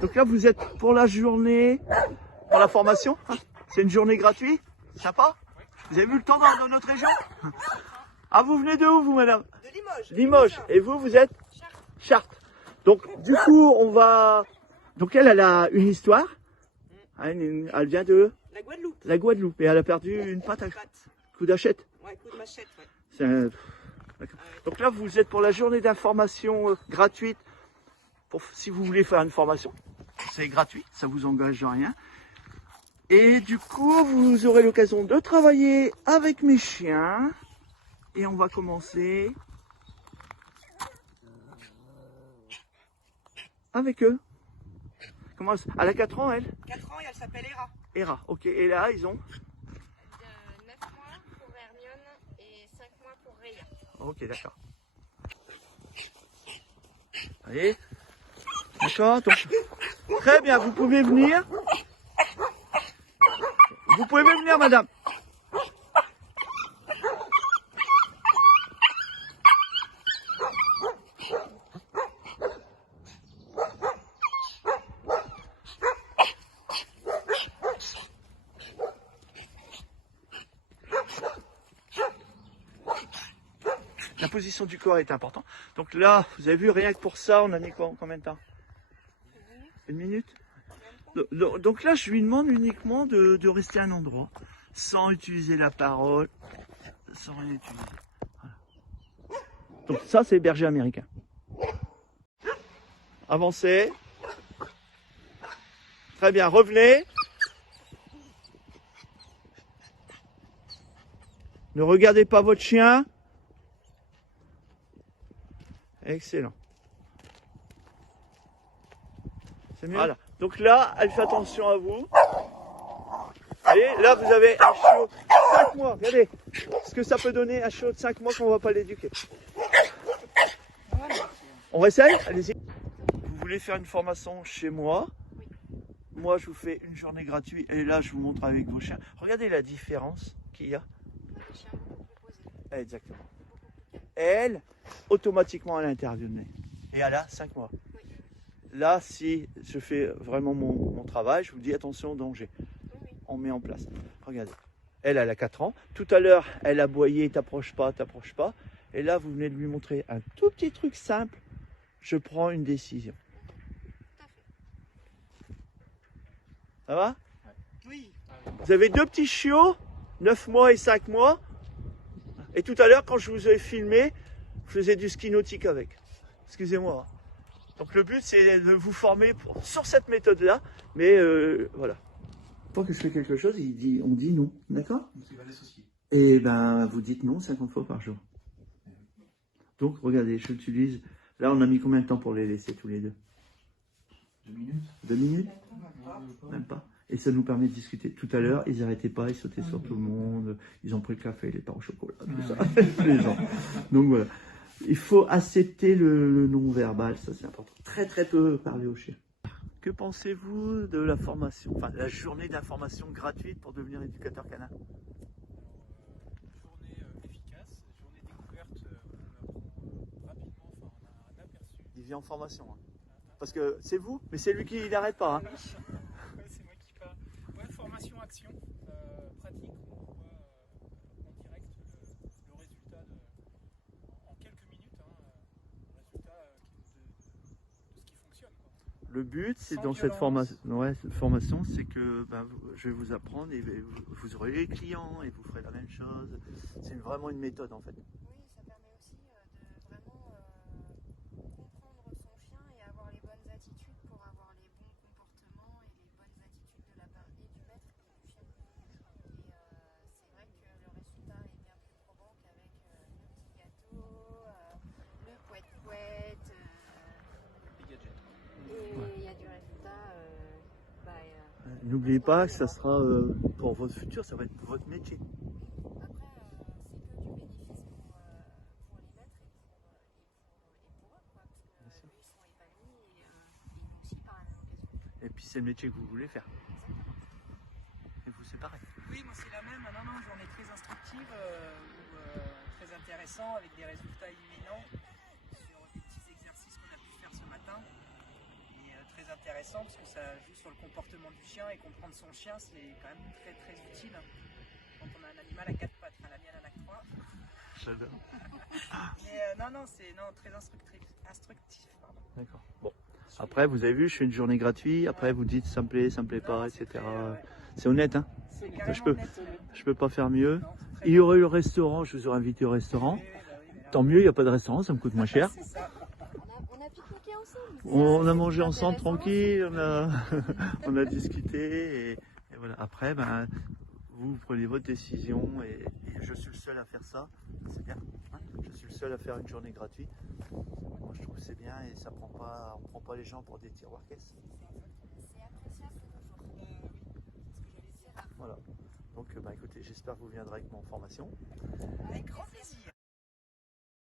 Donc là, vous êtes pour la journée, pour la formation. C'est une journée gratuite. Sympa. Vous avez vu le temps dans notre région? Ah, vous venez de où, vous, madame? De Limoges. Limoges. Et vous, vous êtes? Chartres. Donc, du coup, on va... Donc, elle a une histoire. Elle vient de... La Guadeloupe. La Guadeloupe. Et elle a perdu une patte à coup d'achette. Ouais, coup de machette, ouais. Donc là, vous êtes pour la journée d'information gratuite. Si vous voulez faire une formation, c'est gratuit, ça vous engage à rien. Et du coup, vous aurez l'occasion de travailler avec mes chiens. Et on va commencer avec eux. Comment elle a 4 ans, elle? 4 ans et elle s'appelle Hera. Hera, ok. Et là, ils ont 9 mois pour Hermione et 5 mois pour Rhea. Ok, d'accord. Allez. D'accord, donc, très bien, vous pouvez venir. Vous pouvez même venir, madame. La position du corps est importante. Donc là, vous avez vu, rien que pour ça, on a mis combien de temps? Une minute. Donc là, je lui demande uniquement de rester à un endroit, sans utiliser la parole, sans rien utiliser. Voilà. Donc ça, c'est berger américain. Avancez. Très bien, revenez. Ne regardez pas votre chien. Excellent. C'est mieux. Voilà. Donc là, elle fait attention à vous. Et là, vous avez un chiot de 5 mois. Regardez ce que ça peut donner un chiot de 5 mois quand on ne va pas l'éduquer. On essaye? Allez-y. Vous voulez faire une formation chez moi? Moi, je vous fais une journée gratuite. Et là, je vous montre avec vos chiens. Regardez la différence qu'il y a. Exactement. Elle, automatiquement, elle intervient. Et elle a 5 mois. Là, si je fais vraiment mon travail, je vous dis attention, danger. On met en place. Regardez. Elle a 4 ans. Tout à l'heure, elle a aboyé, t'approches pas, t'approches pas. Et là, vous venez de lui montrer un tout petit truc simple. Je prends une décision. Ça va? Oui. Vous avez 2 petits chiots, 9 mois et 5 mois. Et tout à l'heure, quand je vous ai filmé, je faisais du ski nautique avec. Excusez-moi. Donc le but, c'est de vous former sur cette méthode-là. Mais voilà. Quand je fais quelque chose, on dit non. D'accord? Et ben, vous dites non 50 fois par jour. Donc, regardez, j'utilise... Là, on a mis combien de temps pour les laisser tous les deux? 2 minutes. 2 minutes? Même pas. Et ça nous permet de discuter. Tout à l'heure, ils n'arrêtaient pas, ils sautaient sur tout le monde. Ils ont pris le café, les pains au chocolat, tout ça. Tous les gens. Donc voilà. Il faut accepter le non-verbal, ça c'est important. Très très peu parler aux chiens. Que pensez-vous de la formation, enfin de la journée d'information gratuite pour devenir éducateur canin? Journée efficace, journée découverte, on apprend rapidement, enfin on a un aperçu. Il vient en formation. Hein. Parce que c'est vous, mais c'est lui qui n'arrête pas. Hein. Ouais, c'est moi qui parle. Ouais, formation action, pratique, où on voit en direct le résultat en quelques minutes, le résultat de ce qui fonctionne. Quoi. Le but, c'est Sans dans cette violence. formation, c'est que je vais vous apprendre et vous aurez les clients et vous ferez la même chose. C'est vraiment une méthode en fait. Oui, ça permet aussi de vraiment comprendre son chien et avoir les bonnes attitudes pour avoir les bons comportements et les bonnes attitudes de la part et du maître et du chien. Et c'est vrai que le résultat est bien plus probant qu'avec le petit gâteau, le couette-couette. Et il y a du résultat. N'oubliez pas que ça sera pour votre futur, ça va être votre métier. Après, c'est que du bénéfice pour les maîtres et pour eux, quoi, parce que eux, ils sont épanouis et nous aussi par la même occasion. Et puis c'est le métier que vous voulez faire. Exactement. Et vous, c'est pareil. Oui, moi c'est la même. Non, journée très instructive, très intéressant, avec des résultats imminents sur des petits exercices qu'on a pu faire ce matin. matin. Et très intéressant parce que ça joue sur le comportement du chien et comprendre son chien, c'est quand même très très utile quand on a un animal à 4 pattes. Enfin, la mienne en a que 3. J'adore. Mais non, c'est très instructif. Pardon. D'accord. Bon. Après, vous avez vu, je fais une journée gratuite. Après, vous dites ça me plaît pas, Non, etc. c'est très, C'est honnête, hein. C'est Je carrément peux- net, ouais. Je peux pas faire mieux. Non, c'est très Il y aurait eu le restaurant, je vous aurais invité au restaurant. Oui, bah oui, mais là, Tant mieux, il n'y a pas de restaurant, ça me coûte moins cher. c'est ça. On a pique-niqué ensemble. On a C'est mangé plus ensemble intéressant. tranquille, on a discuté et voilà. Après, ben, vous prenez votre décision et je suis le seul à faire ça. C'est bien. Hein, je suis le seul à faire une journée gratuite. Moi, je trouve que c'est bien et ça prend pas, on prend pas les gens pour des tiroirs caisses. C'est appréciable de nos jours. C'est rare. Voilà. Donc, bah, écoutez, j'espère que vous viendrez avec mon formation. Avec grand